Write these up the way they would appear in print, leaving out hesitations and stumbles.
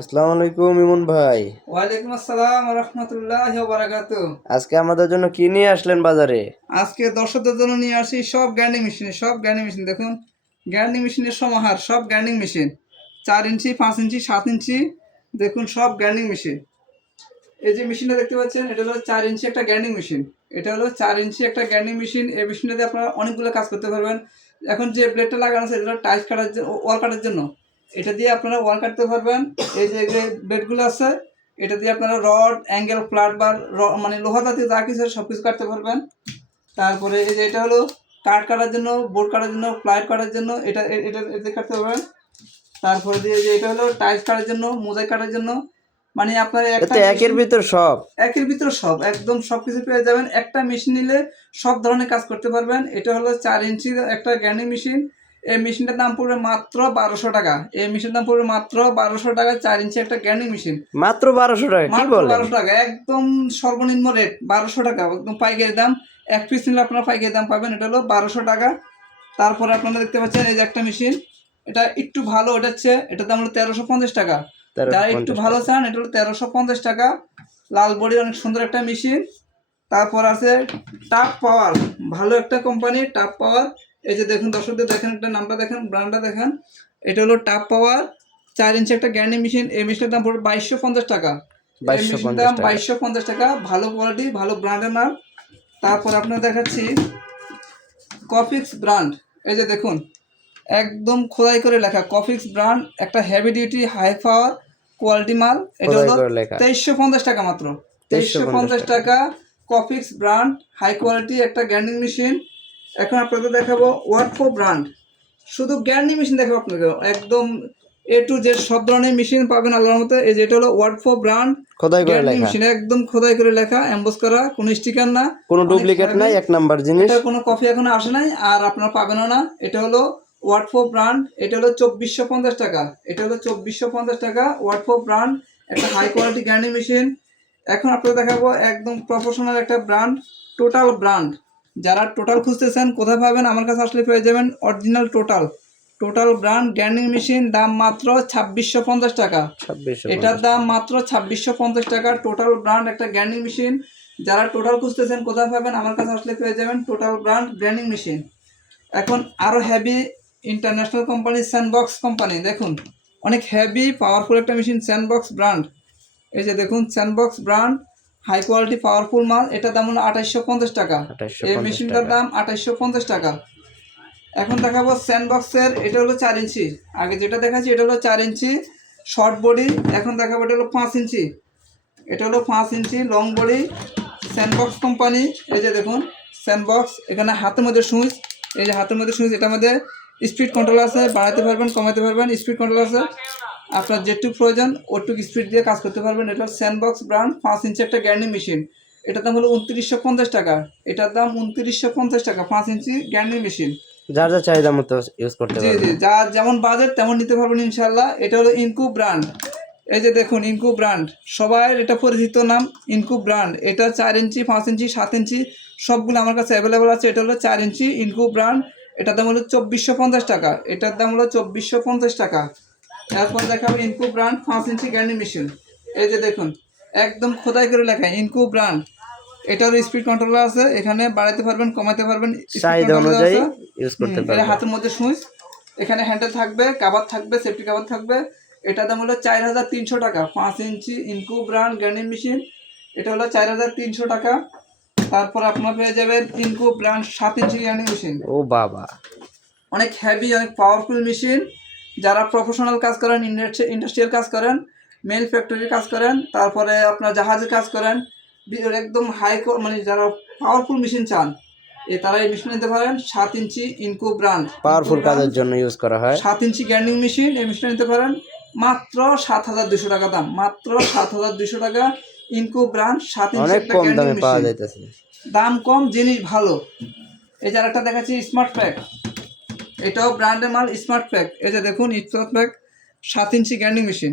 আসসালামু আলাইকুম ইমন ভাই। ওয়ালাইকুম আসসালাম ওয়া রাহমাতুল্লাহি ওয়া বারাকাতুহু। আজকে আমাদের জন্য কি নিয়ে আসলেন বাজারে? আজকে দর্শকদের জন্য নিয়ে আসি সব গ্রাইন্ডিং মেশিন দেখুন। গ্রাইন্ডিং মেশিনের সমাহার, সব গ্রাইন্ডিং মেশিন 4 ইঞ্চি, 5 ইঞ্চি, 7 ইঞ্চি, দেখুন সব গ্রাইন্ডিং মেশিন। এই যে মেশিনটা দেখতে পাচ্ছেন, এটা হলো 4 ইঞ্চি একটা গ্রাইন্ডিং মেশিন। এটা হলো 4 ইঞ্চি একটা গ্রাইন্ডিং মেশিন। এই মেশিনটাতে আপনারা অনেকগুলো কাজ করতে পারবেন। এখন যে ব্লেডটা লাগানো আছে, এটা টাইস কাটার জন্য, ওয়াল কাটার জন্য। এটা দিয়ে আপনারা ওয়াল কাটতে পারবেন। এই যে ব্লেডগুলো আছে, এটা দিয়ে আপনারা রড, অ্যাঙ্গেল, ফ্ল্যাট বার, মানে লোহা জাতীয় যা কিছু সব কিছু কাটতে পারবেন। তারপরে এই যে এটা হলো কাঠ কাটার জন্য, বোর্ড কাটার জন্য, প্লাইট কাটার জন্য, এটা এটা এতে কাটতে পারবেন। তারপরে দিয়ে যে এটা হলো টাইলস কাটার জন্য, মোজাইক কাটার জন্য। মানে আপনার একটা এতে একের মেশিন, ভিতর সব। একের ভিতরে সব, একদম সব কিছু পেয়ে যাবেন। একটা মেশিন নিলে সব ধরনের কাজ করতে পারবেন। এটা হলো 4 ইঞ্চির একটা গ্রাইন্ডিং মেশিন। এই মেশিনটার দাম পড়বে মাত্র 1200 টাকা। এই মেশিনের দাম পড়বে মাত্র 1200 টাকা। 4 ইঞ্চি একটা গ্রাইন্ডিং মেশিন মাত্র 1200 টাকা? কি মাত্র বলেন? 1200 টাকা, একদম সর্বনিম্ন রেট 1200 টাকা, একদম পাইকারি দাম। এক পিস নিলে আপনারা পাইকারি দাম পাবেন। এটা হলো 1200 টাকা। তারপরে আপনারা দেখতে পাচ্ছেন এই যে একটা মেশিন, এটা একটু ভালো, এটা হচ্ছে এটার দাম হলো 1350 টাকা। যারা একটু 1350 ভালো টাকা। চান, এটা হলো 1350 টাকা। লাল বডির অনেক সুন্দর একটা মেশিন। তারপর আছে টাপ পাওয়ার, ভালো একটা কোম্পানি টাপ পাওয়ার। এই যে দেখুন, দর্শকদের দেখেন, একটা নামটা দেখেন, ব্র্যান্ডটা দেখেন। এটা হলো টাপ পাওয়ার, 4 ইঞ্চি একটা গ্রাইন্ডিং মেশিন। এই মেশিনের দাম পড়বে 2250 টাকা। এই মেশিনের দাম 2250 টাকা। 2250 টাকা, ভালো কোয়ালিটি, ভালো ব্র্যান্ডের মাল। তারপর আপনার দেখাচ্ছি কফিক্স ব্র্যান্ড। এই যে দেখুন, একদম খোদাই করে লেখা কফিক্স ব্র্যান্ড, একটা heavy duty high power quality মাল। এটা খোদাই হলো করে লেখা। 2350 টাকা মাত্র। 2350 2350 টাকা। টাকা কফিক্স ব্র্যান্ড, হাই কোয়ালিটি একটা গ্রাইন্ডিং মেশিন। এখন আপনাদের দেখাবো ওয়াটফো ব্র্যান্ড। শুধু গ্রাইন্ডিং মেশিন দেখাবো আপনাকে, একদম এ টু জেড সব ধরনের মেশিন পাবেন আল্লাহর মতো। এই যেটা হলো ওয়াটফো ব্র্যান্ড খোদাই করে গ্রাইন্ডিং লেখা। মেশিন, একদম খোদাই করে লেখা, এমবোস করা, কোনো স্টিকার না, কোনো অনেক ডুপ্লিকেট হেভি। নাই, এক নাম্বার জিনিস। এটা কোনো কপি এখনো আসে নাই, আর আপনারা পাবেনও না। এটা হলো ওয়াটফো ব্র্যান্ড। এটা হলো 2450 টাকা। এটা হলো 2450 টাকা ওয়াটফো ব্র্যান্ড, একটা হাই কোয়ালিটি গ্রাইন্ডিং মেশিন। এখন আপনাদের দেখাবো একদম প্রফেশনাল একটা ব্র্যান্ড, টোটাল ব্র্যান্ড। যারা টোটাল খুঁজতেছেন কোথায় পাবেন, আমার কাছে আসলে পেয়ে যাবেন original total. Total brand grinding machine, দাম মাত্র 2650 টাকা। 2650 এটার দাম টাকা। মাত্র 2650 টাকা। টোটাল ব্র্যান্ড একটা গ্রাইন্ডিং মেশিন। যারা টোটাল খুঁজতেছেন কোথায় পাবেন, আমার কাছে আসলে পেয়ে যাবেন টোটাল ব্র্যান্ড গ্রাইন্ডিং মেশিন। এখন আরও heavy international company Sandbox company, দেখুন অনেক হেভি পাওয়ারফুল একটা মেশিন, স্যান্ডবক্স ব্র্যান্ড। এই যে দেখুন, Sandbox brand, high quality powerful মাল। এটার দাম হলো 2850 টাকা। এই 2850 মেশিনটার টাকা। দাম 2850 টাকা। এখন দেখাবো স্যান্ডবক্সের, এটা হলো 4 ইঞ্চি। আগে যেটা দেখাচ্ছি এটা হলো 4 ইঞ্চি শর্ট বডি। এখন দেখাবো এটা হলো 5 ইঞ্চি। এটা হলো 5 ইঞ্চি লং বডি, স্যান্ডবক্স কোম্পানি। এই যে দেখুন স্যান্ডবক্স, এখানে হাতের মধ্যে সুইচ, এই যে হাতের মধ্যে সুইচ, এটার মধ্যে স্পিড কন্ট্রোল আছে, বাড়াতে পারবেন, কমাতে পারবেন, স্পিড কন্ট্রোল আছে। আপনার যেটুকু প্রয়োজন ওটুকু স্পিড দিয়ে কাজ করতে পারবেন। এটা স্যান্ডবক্স ব্র্যান্ড, 5 ইঞ্চি একটা গ্রাইন্ডিং মেশিন। এটার দাম হলো 2950 টাকা। এটার দাম 2950 টাকা, 5 ইঞ্চি গ্রাইন্ডিং মেশিন। যার যা চাহিদা মতো ইউজ করতে জি জি, পারবেন। যার যেমন বাজেট তেমন নিতে পারবেন ইনশাল্লাহ। এটা হলো ইনকু ব্র্যান্ড। এই যে দেখুন ইনকু ব্র্যান্ড, সবাই এটা পরিচিত নাম, ইনকু ব্র্যান্ড। এটা 4 ইঞ্চি, 5 ইঞ্চি, 7 ইঞ্চি সবগুলো আমার কাছে অ্যাভেলেবল আছে। এটা হলো 4 ইঞ্চি ইনকু ব্র্যান্ড। এটার দাম হলো 2450 টাকা। এটার দাম হলো 2450 টাকা। এরপর দেখাবো ইনকু ব্র্যান্ড 5 ইঞ্চি গ্রাইন্ডিং মেশিন। এই যে দেখুন, একদম খোদাই করে লেখা ইনকু ব্র্যান্ড। এটারও স্পিড কন্ট্রোলার আছে, এখানে বাড়াতে পারবেন, কমাতে পারবেন, স্পিড চাহিদা কন্ট্রোলার অনুযায়ী আছে। ইউজ করতে এটা পারবেন। হাতের মধ্যে সুইচ, এখানে হ্যান্ডেল থাকবে, কাভার থাকবে, সেফটি কাভার থাকবে। এটার দাম হলো 4300 টাকা। 5 ইঞ্চি ইনকু ব্র্যান্ড গ্রাইন্ডিং মেশিন, এটা হলো 4300 টাকা। তারপর আপনারা পেয়ে যাবেন ইনকু ব্র্যান্ড 7 ইঞ্চি গ্রাইন্ডিং মেশিন, ও বাবা। অনেক হেভি, অনেক পাওয়ারফুল মেশিন। যারা প্রফেশনাল কাজ করেন, ইন্ডাস্ট্রিয়াল কাজ করেন, মেল ফ্যাক্টরির কাজ করেন, তারপরে আপনার জাহাজের কাজ করেন, একদম হাই, মানে যারা পাওয়ারফুল মেশিন চান, তারা এই মেশিন নিতে পারেন। 7 ইঞ্চি ইনকু ব্র্যান্ড, ইনকু পাওয়ারফুল ব্র্যান্ড কাজের জন্য ইউজ করা হয়। 7 ইঞ্চি গ্রাইন্ডিং মেশিন, এই মেশিনটা নিতে পারেন মাত্র 7200 টাকা দাম, মাত্র 7200 টাকা। ইনকু ব্র্যান্ড 7 ইঞ্চি অনেক একটা কম গ্রাইন্ডিং দামে পাওয়া মেশিন, যাইতেছে। দাম কম, জিনিস ভালো। এই যার একটা দেখাচ্ছি স্মার্ট প্যাক, এটাও ব্র্যান্ডের মাল, স্মার্ট প্যাক। এই যে দেখুন স্মার্ট প্যাক, 7 ইঞ্চি গ্রাইন্ডিং মেশিন,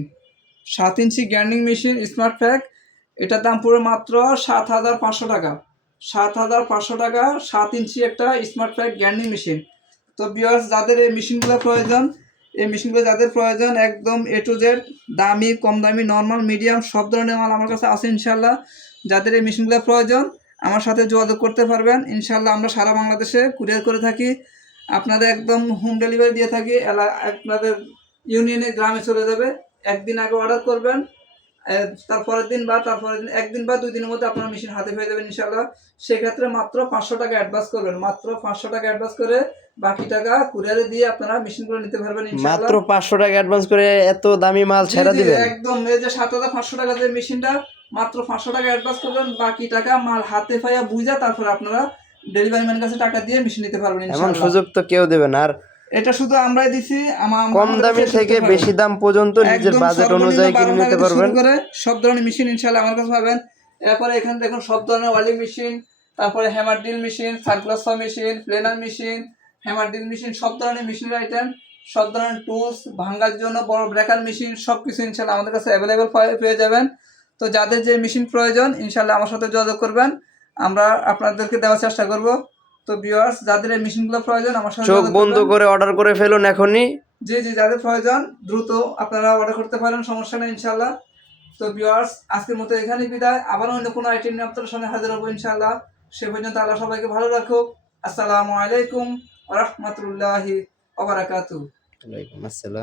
7 ইঞ্চি গ্রাইন্ডিং মেশিন স্মার্ট প্যাক। এটার দাম পুরো মাত্র 7500 টাকা। 7500 টাকা, 7 ইঞ্চি একটা স্মার্ট প্যাক গ্রাইন্ডিং মেশিন। তো ভিউয়ার্স, যাদের এই মেশিনগুলো প্রয়োজন, এই মেশিনগুলো যাদের প্রয়োজন একদম এ টু জেড, দামি, কম দামি, নর্মাল, মিডিয়াম সব ধরনের মাল আমার কাছে আছে ইনশাল্লাহ। যাদের এই মেশিনগুলো প্রয়োজন আমার সাথে যোগাযোগ করতে পারবেন ইনশাল্লাহ। আমরা সারা বাংলাদেশে কুরিয়ার করে থাকি, আপনাদের একদম হোম ডেলিভারি দিয়ে থাকি। আপনাদের ইউনিয়নে গ্রামে চলে যাবে। একদিন আগে অর্ডার করবেন, তারপরের দিন বা তারপরের দিন, একদিন বা 2 দিনের মধ্যে আপনার মেশিন হাতে পেয়ে যাবেন ইনশাল্লাহ। সেক্ষেত্রে মাত্র 500 টাকা অ্যাডভান্স করবেন, মাত্র 500 টাকা অ্যাডভান্স করে বাকি টাকা কুরিয়ারে দিয়ে আপনারা মেশিনগুলো নিতে পারবেন ইনশাল্লাহ। মাত্র 500 টাকা অ্যাডভান্স করে এত দামি মাল জি, ছেড়ে জি, দিবেন? একদম। এই যে 7500 টাকা যে মেশিনটা, মাত্র 500 টাকা অ্যাডভান্স করবেন, বাকি টাকা মাল হাতে পাইয়া বুঝা তারপর আপনারা ডেলিভারি ম্যানের কাছে টাকা দিয়ে মেশিন নিতে পারবেন এমন ইনশাল্লাহ। সুযোগ তো কেউ দেবে না। আর এটা শুধু আমরাই দিছি। কম দামি থেকে বেশি দাম পর্যন্ত নিজের বাজেট অনুযায়ী কিনে নিতে পারবেন। করে সব ধরনের মেশিন ইনশাল্লাহ আমার কাছে পাবেন। এরপরে এখানে দেখুন সব ধরনের ওয়েল্ডিং মেশিন, তারপরে হ্যামার ড্রিল মেশিন, সার্কুলার সা machine, planer machine, hammer drill machine, সব ধরনের মেশিনের আইটেম, সব ধরনের টুলস, ভাঙার জন্য বড় ব্রেকার মেশিন, সব কিছু ইনশাল্লাহ আমাদের কাছে অ্যাভেলেবেল পেয়ে যাবেন। তো যাদের যে মেশিন প্রয়োজন ইনশাল্লাহ আমার সাথে যোগাযোগ করবেন, আমরা আপনাদেরকে দেওয়ার চেষ্টা করব। তো ভিউয়ার্স, যাদের এই মেশিনগুলো প্রয়োজন আমার সাথে চোখ যোগাযোগ বন্ধ করবেন। করে অর্ডার করে ফেলুন এখনই। জি, জি, যাদের প্রয়োজন দ্রুত আপনারা অর্ডার করতে পারেন, সমস্যা নেই ইনশাল্লাহ। তো ভিউয়ার্স, আজকের মতো এখানেই বিদায়। আবার অন্য কোনো আইটেম নিয়ে আপনাদের সামনে হাজির হবো ইনশাল্লাহ। সে পর্যন্ত আল্লাহ সবাইকে ভালো রাখুক। আসসালামু আলাইকুম ওয়া রাহমাতুল্লাহি ওয়া বারাকাতুহু। ওয়ালাইকুম আসসালাম।